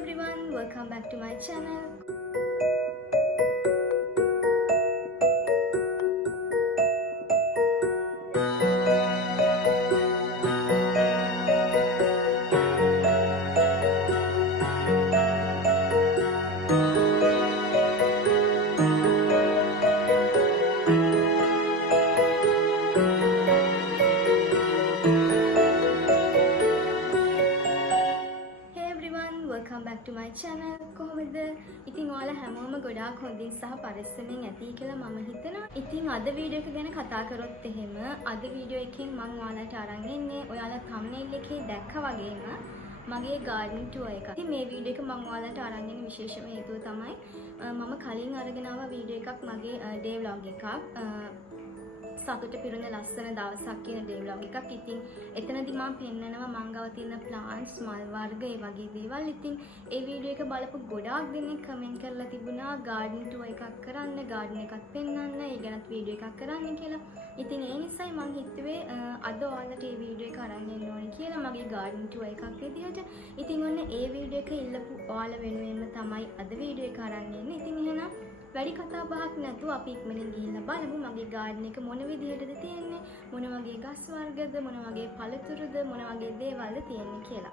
everyone, welcome back to my channel. Hey everyone, welcome back to my channel. කොහොමද? ඉතින් ඔයාලා හැමෝම ගොඩාක් හොඳින් සහ පරිස්සමෙන් ඇති කියලා මම හිතනවා. ඉතින් අද වීඩියෝ එක ගැන කතා කරොත් එහෙම අද වීඩියෝ එකෙන් මම ඔයාලට අරන් එන්නේ ඔයාලා thumbnail එකේ දැක්කා වගේම මගේ garden tour එක. ඉතින් මේ වීඩියෝ එක මම ඔයාලට අරන් එන්නේ විශේෂම හේතුව තමයි මම කලින් අරගෙන ආව වීඩියෝ එකක් මගේ day vlog එකක්. සතුට පිරුණ ලස්සන දවසක් කියන day vlog එකක්. ඉතින් එතනදී මම පෙන්නනවා මං ගාව තියෙන plants, මල් වර්ග, ඒ වගේ දේවල්. ඉතින් ඒ වීඩියෝ එක බලපු ගොඩාක් දෙනෙක් කමෙන්ට් කරලා තිබුණා garden tour එකක් කරන්න, garden එකක් පෙන්වන්න, ඒ ගැනත් වීඩියෝ එකක් කරන්න කියලා. ඉතින් ඒ නිසායි මං හිතුවේ අද ඔයාලට මේ වීඩියෝ එක අරන් එන්න ඕනේ කියලා මගේ garden tour එකක් විදිහට. ඉතින් ඔන්න ඒ වීඩියෝ එක ඉල්ලපු ඔයාලා වෙනුවෙන්ම තමයි අද වීඩියෝ එක අරන් එන්නේ. ඉතින් එහෙනම් වැඩි කතා බහක් නැතුව අපි ඉක්මනින් ගිහිල්ලා බලමු මගේ garden එක මොන විදිහටද තියෙන්නේ, මොන වගේ ගස් වර්ගද, මොන වගේ පළතුරුද, මොන වගේ දේවල්ද තියෙන්නේ කියලා.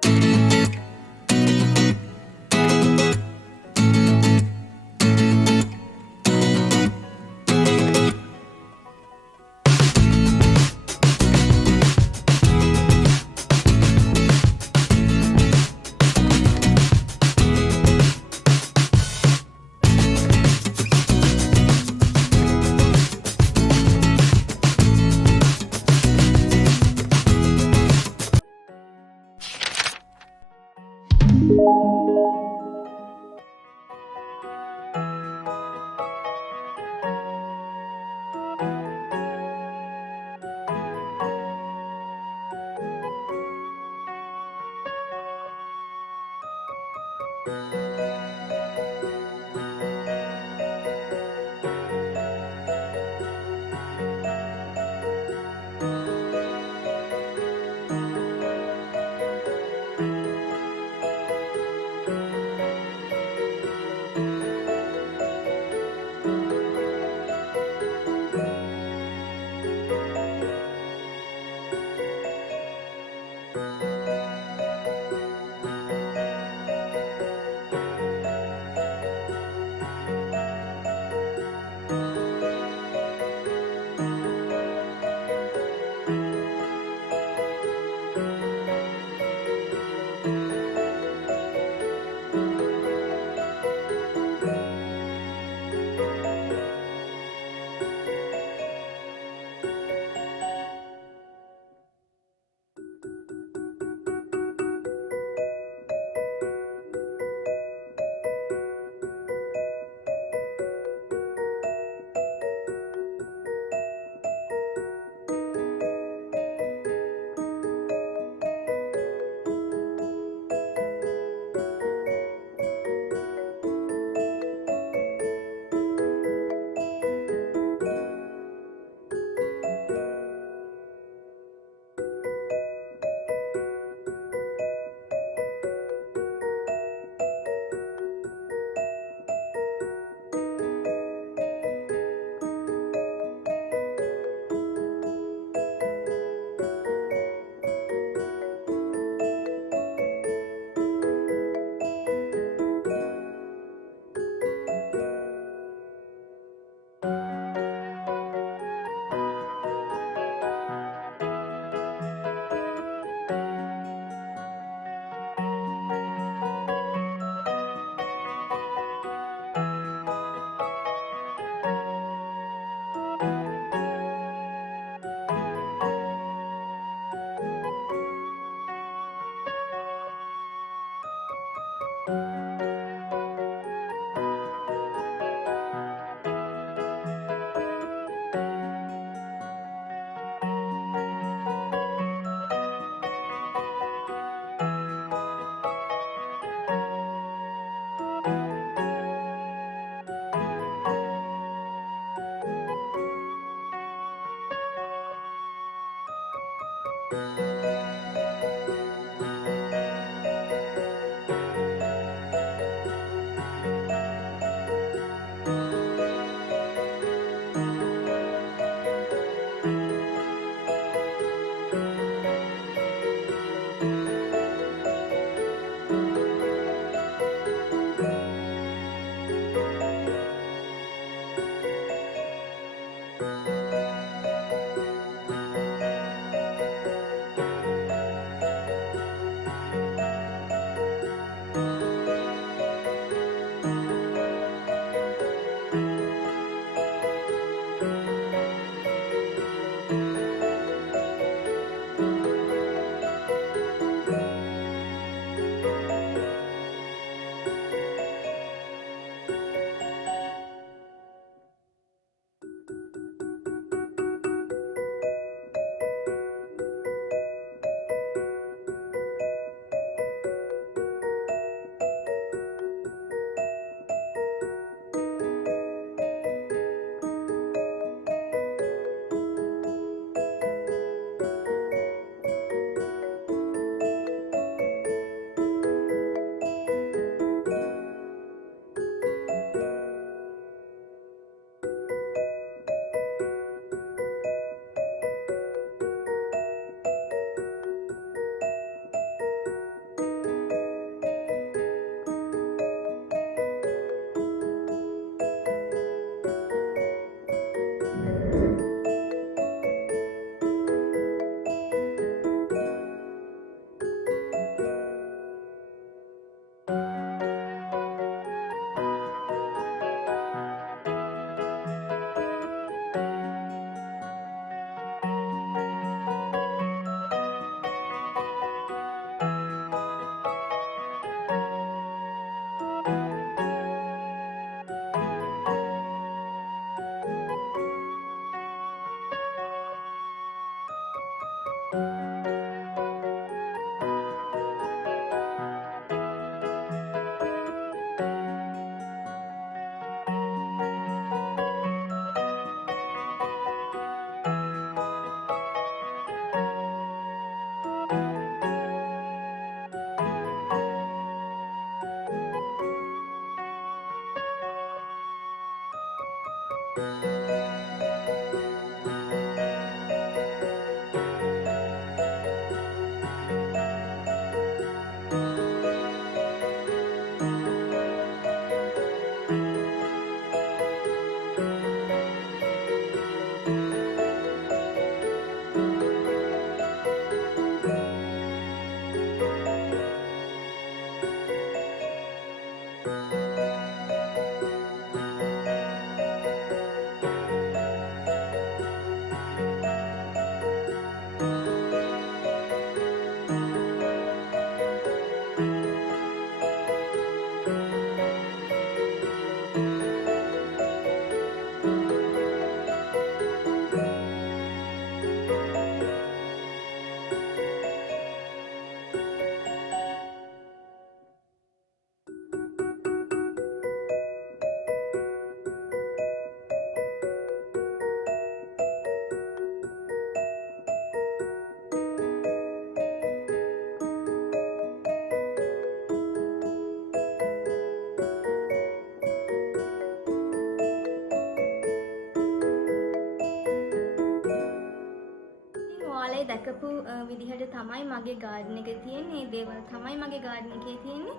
ඔයාලේ දැකපු විදිහට තමයි මගේ ගාඩන් එකේ තියෙන්නේ. මේ දේවල් තමයි මගේ ගාඩන් එකේ තියෙන්නේ.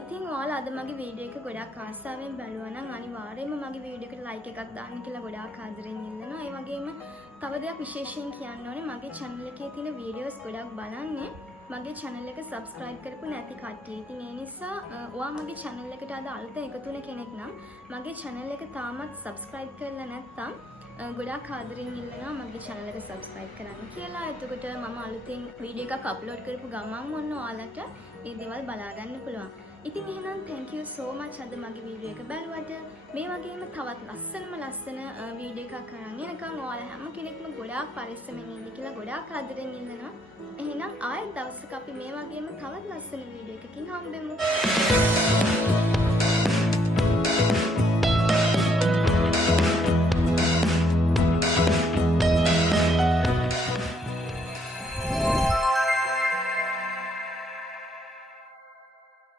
ඉතින් ඔයාලා අද මගේ වීඩියෝ එක ගොඩක් ආසාවෙන් බැලුවා නම් අනිවාර්යයෙන්ම මගේ වීඩියෝ එකට ලයික් එකක් දාන්න කියලා ගොඩාක් ආදරෙන් ඉල්ලනවා. ඒ වගේම තව දෙයක් විශේෂයෙන් කියන්න ඕනේ මගේ channel එකේ තියෙන වීඩියෝස් ගොඩක් බලන්නේ මගේ channel එක subscribe කරපු නැති කට්ටිය. ඉතින් ඒ නිසා ඔයා මගේ channel එකට අද අලුතෙන් එකතු වෙන කෙනෙක් නම් මගේ channel එක තාමත් subscribe කරලා නැත්නම් ගොඩාක් ආදරෙන් ඉල්ලනවා මගේ channel එක subscribe කරන්න කියලා. එතකොට මම අලුතෙන් වීඩියෝ එකක් අප්ලෝඩ් කරපු ගමන් ඔන්න ඔයාලට මේ දේවල් බලා ගන්න පුළුවන්. ඉතින් එහෙනම් thank you so much අද මගේ වීඩියෝ එක බලුවට. මේ වගේම තවත් ලස්සන වීඩියෝ එකක් අරන් එනකම් ඔයාලා හැම කෙනෙක්ම ගොඩාක් පරිස්සමෙන් ඉන්න කියලා ගොඩාක් ආදරෙන් ඉල්ලනවා. එහෙනම් ආයෙත් දවසක අපි මේ වගේම තවත් ලස්සන වීඩියෝ එකකින් හම්බෙමු.